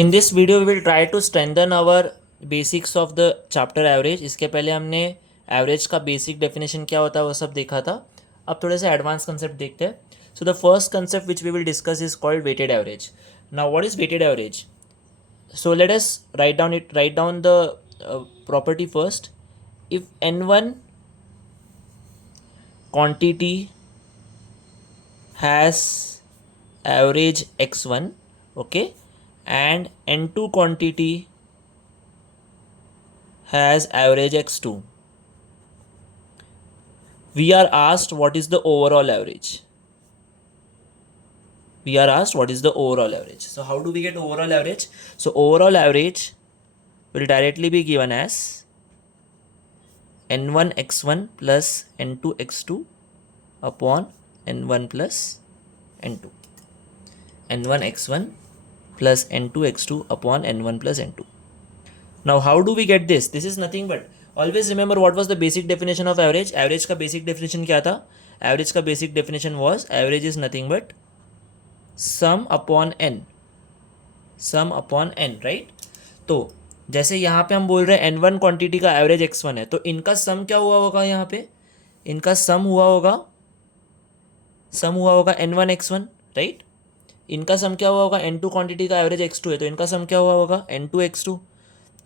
In this video we will try to strengthen our basics of the chapter average. इसके पहले हमने average का basic definition क्या होता है वो सब देखा था. अब थोड़े से एडवांस कंसेप्ट देखते हैं. So the first concept which we will discuss is called weighted average. Now what is weighted average? So let us write down the property first. If n1 quantity has average x1, okay, and n2 quantity has average x2, we are asked what is the overall average. We are asked what is the overall average. So how do we get overall average? So overall average will directly be given as n1 x1 plus n2 x2 upon n1 plus n2. n1 x1 plus n2 x2 upon n1 plus n2. Now how do we get this? This is nothing but, always remember what was the basic definition of average. Average का basic definition क्या था? Average का basic definition was average is nothing but sum upon n. Sum upon n, right? तो जैसे यहाँ पे हम बोल रहे हैं n1 क्वांटिटी का एवरेज x1 है, तो इनका सम क्या हुआ होगा? यहाँ पे इनका सम हुआ होगा n1 x1, राइट? इनका सम क्या हुआ होगा? n2 क्वांटिटी का एवरेज x2 है, तो इनका सम क्या हुआ होगा? n2 x2.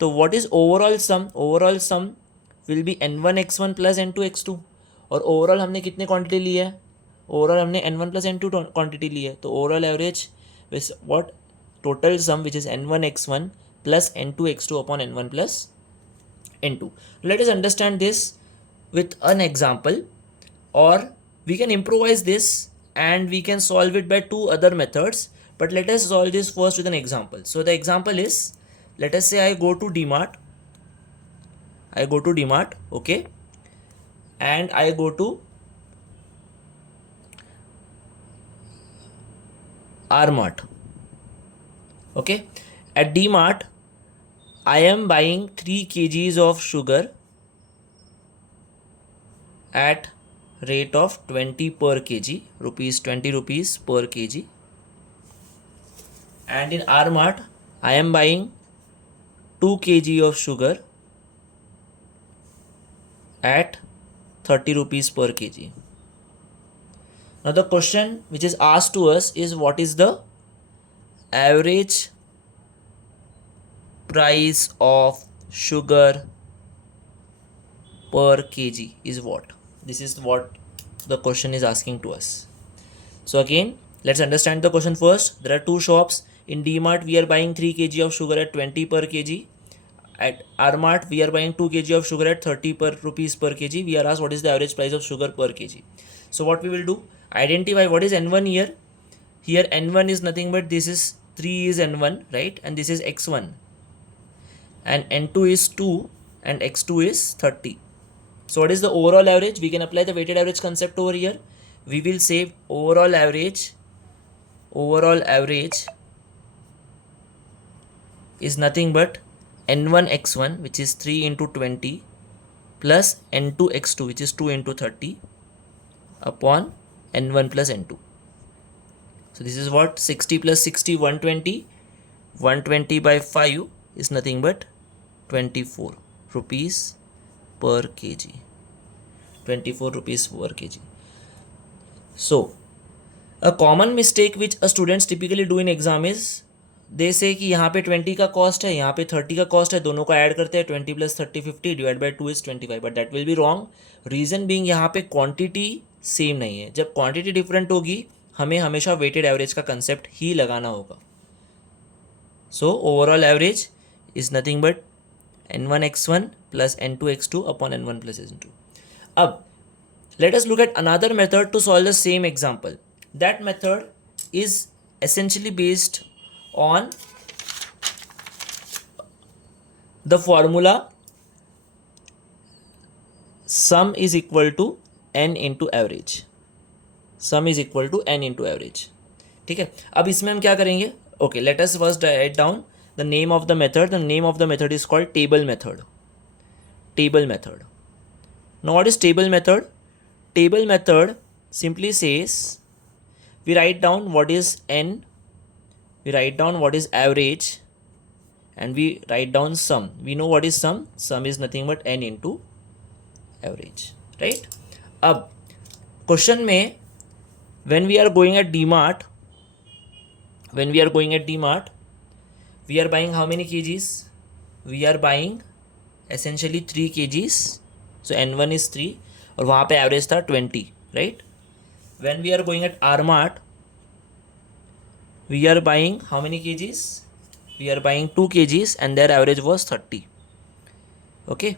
तो what is overall sum? Overall sum will be n1 x1 plus n2 x2. और ओवरऑल हमने कितने क्वांटिटी ली है? ओवरऑल हमने n1 प्लस n2 क्वांटिटी ली है. तो overall average which what? Total sum which is n1 x1 plus n2 x2 upon n1 plus n2. Let us understand this with an example, or we can improvise this and we can solve it by two other methods, but let us solve this first with an example. So the example is, let us say I go to DMart, okay, and I go to R-Mart, okay. At DMart I am buying 3 kgs of sugar at rate of 20 per kg, rupees 20 rupees per kg. And in R-Mart I am buying 2 kg of sugar at 30 rupees per kg. Now the question which is asked to us is, what is the average price of sugar per kg is what? This is what the question is asking to us. So again, let's understand the question first. There are two shops. In DMart we are buying 3 kg of sugar at 20 per kg. At R-Mart we are buying 2 kg of sugar at 30 per rupees per kg. We are asked what is the average price of sugar per kg. So what we will do, identify what is n1 here. Here n1 is nothing but this is 3 is n1, right? And this is x1, and n2 is 2 and x2 is 30. So what is the overall average? We can apply the weighted average concept over here. We will say overall average is nothing but n1 x1, which is 3 into 20, plus n2 x2, which is 2 into 30, upon n1 plus n2. So this is what? 60 plus 60, 120. 120 by 5 is nothing but 24 rupees per kg. 24 rupees per kg. So a common mistake which a students typically do in exam is, they say कि यहाँ पे 20 का cost है, यहाँ पे 30 का cost है, दोनों को ऐड करते हैं, 20 plus 30 50 divide by 2 is 25. But that will be wrong. Reason being यहाँ पे क्वांटिटी सेम नहीं है. जब क्वांटिटी डिफरेंट होगी हमें हमेशा वेटेड एवरेज का कंसेप्ट ही लगाना होगा. So overall average is nothing but n1 x1 plus n2 x2 upon n1 plus n2. अब let us look at another method to solve the same example. That method is essentially based on the formula sum is equal to n into average. Sum is equal to n into average. ठीक है. अब इसमें हम क्या करेंगे? Okay, let us first write down the name of the method. The name of the method is called table method. Table method. Now what is table method? Table method simply says we write down what is n, we write down what is average, and we write down sum. We know what is sum. Sum is nothing but n into average, right? अब question में when we are going at DMart, we are buying how many kgs? We are buying essentially 3 kgs. So n1 is 3 और वहाँ पे average था 20, right? When we are going at R-Mart, we are buying how many kgs? We are buying 2 kgs and their average was 30. Okay,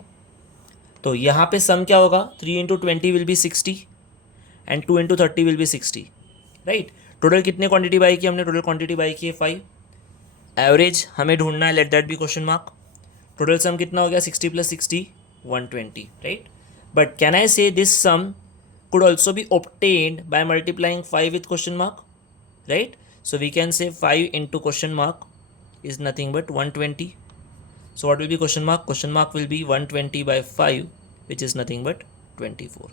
तो यहाँ पे सम क्या होगा? 3 into 20 will be 60 and 2 into 30 will be 60, right? Total कितने quantity by की हमने? Total quantity by की है 5. एवरेज हमें ढूंढना है, let that be question mark. Total sum कितना हो गया? 60 plus 60, 120, right? But can I say this sum could also be obtained by multiplying 5 with question mark, right? So we can say 5 into question mark is nothing but 120. So what will be question mark? Question mark will be 120 by 5, which is nothing but 24.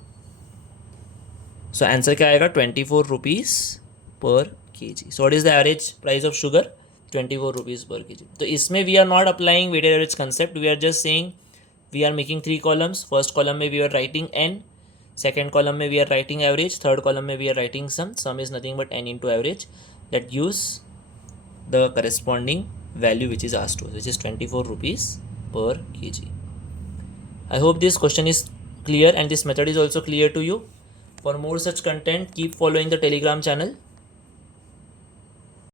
So answer क्या आएगा? 24 rupees per kg. So what is the average price of sugar? 24 rupees per kg. तो इसमें we are not applying weighted average concept. We are just saying we are making 3 columns. First column में we are writing n. Second column में we are writing average. Third column में we are writing sum. Sum is nothing but n into average. That gives the corresponding value which is asked to us, which is 24 rupees per kg. I hope this question is clear and this method is also clear to you. For more such content, keep following the Telegram channel.